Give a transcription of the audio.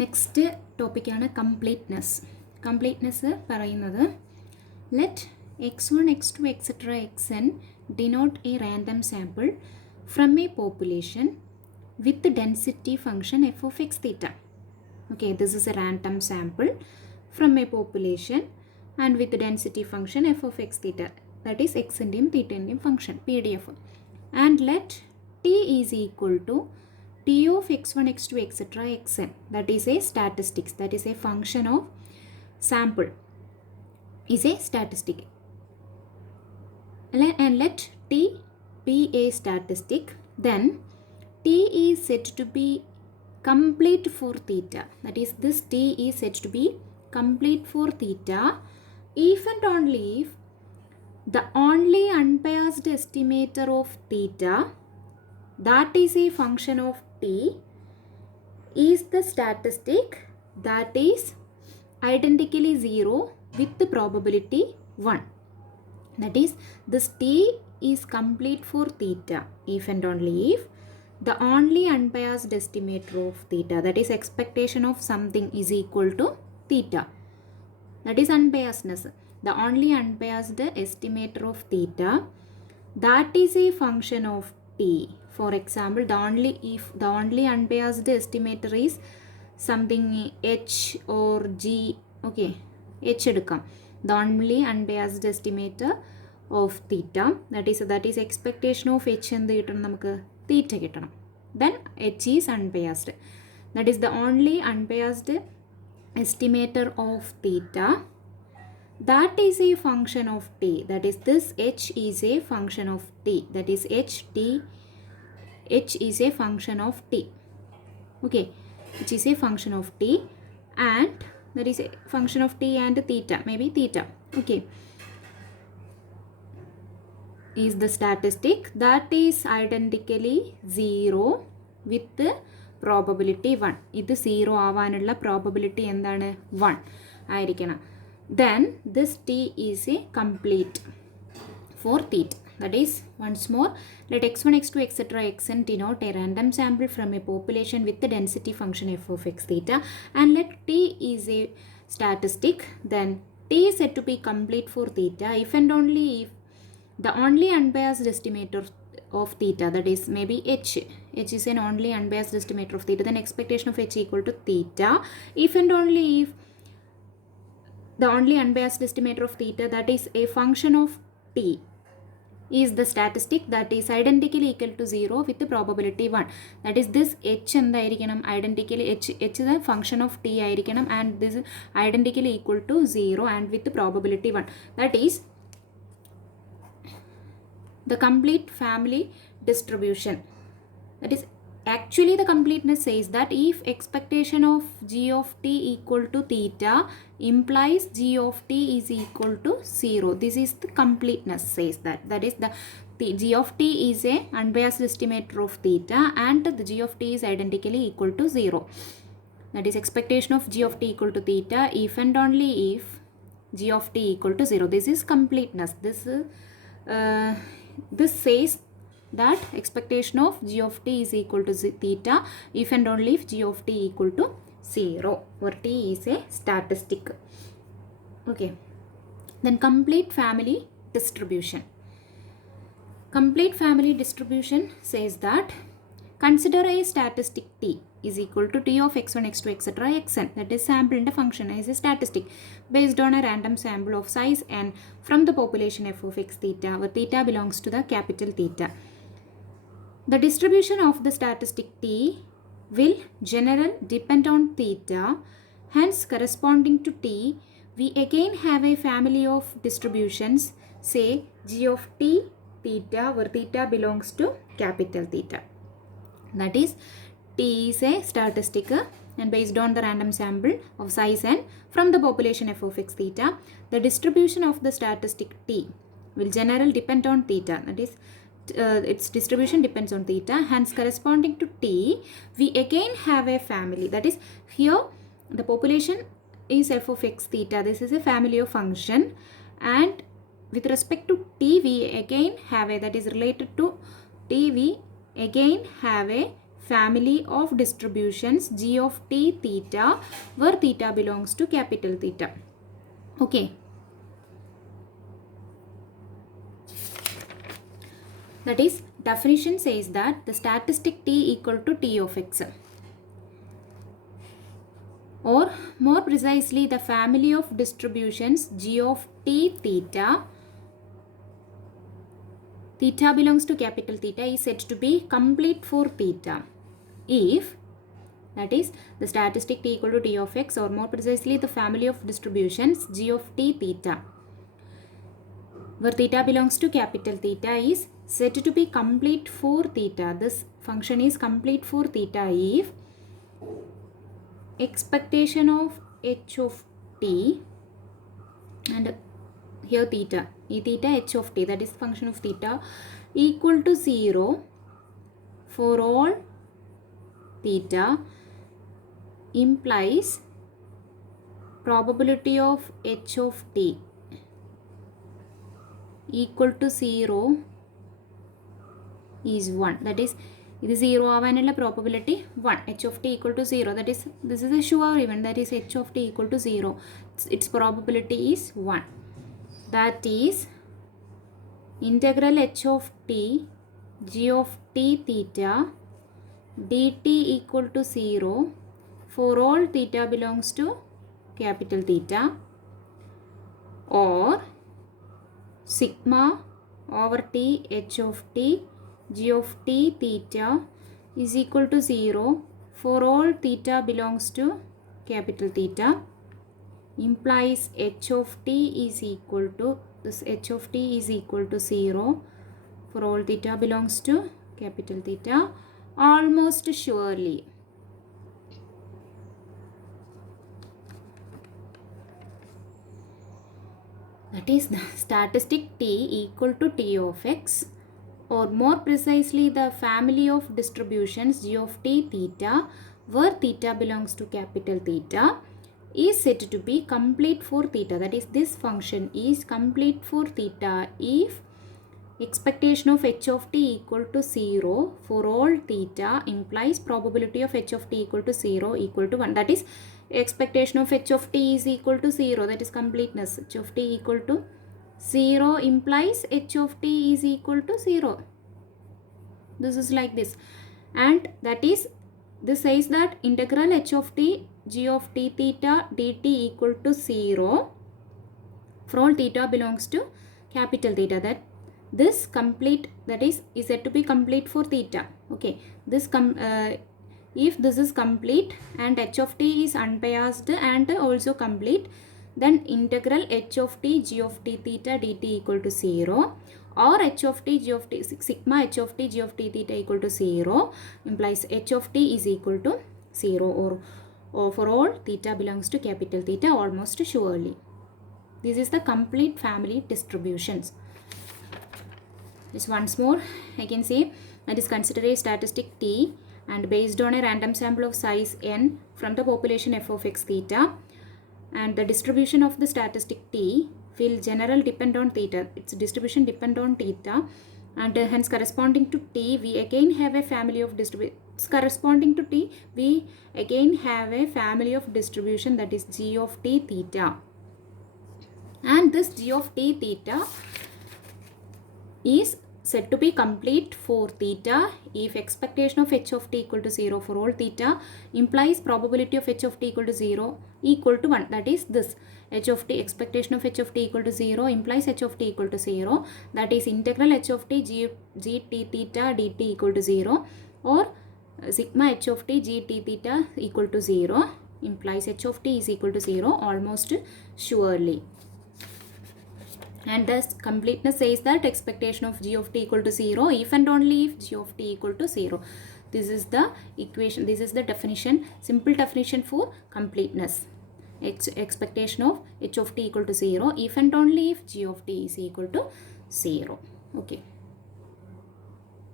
Next ടോപ്പിക്കാണ് completeness. Completeness പറയുന്നത് let x1 x2 etc xn denote a random sample from a population with density function f of x theta. Okay, this is a random sample from a population and with density function f of x theta, that is x indium theta indium function pdf, and let t is equal to t of x1 x2 etc xn, that is a statistics, that is a function of sample, is a statistic, and let t be a statistic, then t is said to be complete for theta, that is this t is said to be complete for theta if and only if the only unbiased estimator of theta, that is a function of t, is the statistic that is identically 0 with the probability 1. That is, this t is complete for theta if and only if the only unbiased estimator of theta, that is expectation of something, is equal to theta, that is unbiasedness. The only unbiased estimator of theta, that is a function of t. For example, if the only unbiased estimator is something h or g, okay, h edukam, the only unbiased estimator of theta, that is expectation of h endu kittanam, namukku theta kittanam, then h is unbiased, that is the only unbiased estimator of theta, that is a function of t, that is this h is a function of t, that is h is a function of t, okay, which is a function of t, and that is a function of t and theta, maybe theta, okay, is the statistic that is identically 0 with the probability 1. ഇത് 0 ആവാനുള്ള probability എന്താണ്? 1 ആയിരിക്കണം. Then this t is a complete for theta. That is, once more, let x1, x2, etc. xn denote a random sample from a population with the density function f of x theta, and let t is a statistic, then t is said to be complete for theta if and only if the only unbiased estimator of theta, that is maybe h is an only unbiased estimator of theta, then expectation of h equal to theta if and only if the only unbiased estimator of theta, that is a function of t, is the statistic that is identically equal to 0 with the probability 1. That is this h എന്തായിരിക്കണം? Identically h the function of t ആയിരിക്കണം, and this is identically equal to 0 and with the probability 1. That is the complete family distribution. That is, actually the completeness says that if expectation of g of t equal to theta implies g of t is equal to 0. This is the completeness says that. That is, the g of t is a unbiased estimator of theta and the g of t is identically equal to 0. That is, expectation of g of t equal to theta if and only if g of t equal to 0. This is completeness. This says that expectation of g of t is equal to theta if and only if g of t equal to 0, where t is a statistic. Okay, then complete family distribution. Complete family distribution says that consider a statistic t is equal to t of x1, x2, etc. xn, that is sample in the function is a statistic based on a random sample of size n from the population f of x theta, where theta belongs to the capital theta. The distribution of the statistic t will generally depend on theta, hence corresponding to t we again have a family of distributions, say g of t theta, where theta belongs to capital theta. That is, t is a statistic and based on the random sample of size n from the population f of x theta, the distribution of the statistic t will generally depend on theta, that is its distribution depends on theta, hence corresponding to t we again have a family, that is here the population is f of x theta, this is a family of function, and with respect to t we again have a, that is related to t we again have a family of distributions g of t theta where theta belongs to capital theta. Okay. That is, definition says that the statistic t equal to t of x, or more precisely the family of distributions g of t theta, theta belongs to capital theta, is said to be complete for theta if, that is, the statistic t equal to t of x, or more precisely the family of distributions g of t theta where theta belongs to capital theta is said to be complete for theta. This function is complete for theta if expectation of h of t, and here theta, e theta h of t, that is function of theta, equal to 0 for all theta, implies probability of h of t equal to 0 is 1. That is, ഇത് 0 ആവാനുള്ള probability 1. h of t equal to 0. That is, this is a sure event. That is, h of t equal to 0. Its probability is 1. That is, integral h of t g of t theta dt equal to 0 for all theta belongs to capital theta, or sigma over t h of t g of t theta is equal to 0 for all theta belongs to capital theta, implies h of t is equal to, this h of t is equal to 0 for all theta belongs to capital theta almost surely. That is, the statistic t equal to t of x, or more precisely the family of distributions g of t theta where theta belongs to capital theta is said to be complete for theta. That is, this function is complete for theta if expectation of h of t equal to 0 for all theta implies probability of h of t equal to 0 equal to 1. That is, expectation of h of t is equal to 0, that is completeness. H of t equal to 0 implies h of t is equal to 0. This is like this, and that is, this says that integral h of t g of t theta dt equal to 0 for all theta belongs to capital theta. That this complete, that is said to be complete for theta. Okay, this if this is complete and h of t is unbiased and also complete, then integral h of t g of t theta dt equal to 0, or h of t g of t sigma h of t g of t theta equal to 0 implies h of t is equal to 0, or for all theta belongs to capital theta almost surely. This is the complete family distributions. Just once more I can say, that is, consider a statistic t and based on a random sample of size n from the population f of x theta, and the distribution of the statistic t will generally depend on theta. Its distribution depend on theta, and hence corresponding to t we again have a family of corresponding to t we again have a family of distribution, that is g of t theta, and this g of t theta is said to be complete for theta if expectation of h of t equal to 0 for all theta implies probability of h of t equal to 0 equal to 1. That is, this h of t, expectation of h of t equal to 0 implies h of t equal to 0, that is integral h of t g t theta dt equal to 0, or sigma h of t g t theta equal to 0 implies h of t is equal to 0 almost surely. And thus completeness says that expectation of g of t equal to 0 if and only if g of t equal to 0. This is the equation, this is the definition, simple definition for completeness. Expectation of h of t equal to 0 if and only if g of t is equal to 0. Okay.